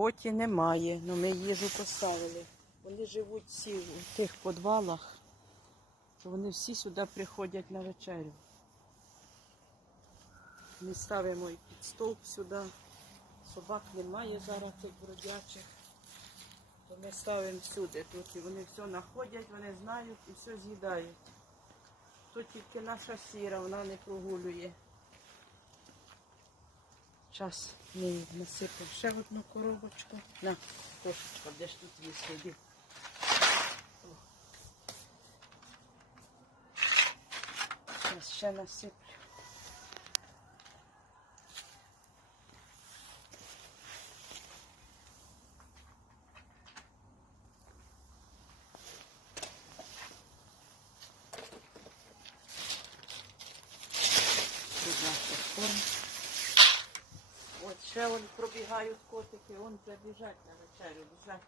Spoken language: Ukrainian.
охоті немає. Ну ми їжу поставили. Вони живуть всі у тих підвалах, то вони всі сюди приходять на вечерю. Ми ставимо і під стовп сюди. Собак немає зараз цих бродячих. То ми ставимо всюди тут. І вони все знаходять, вони знають і все з'їдають. Тут тільки наша сіра, вона не прогулює. Час ми насипемо ще одну коробочку. На, кошечка, де ж тут є сюди. Зараз ще насиплю. Тут наша корм. От ще вон пробігають котики, вон вже на вечерю, біжать.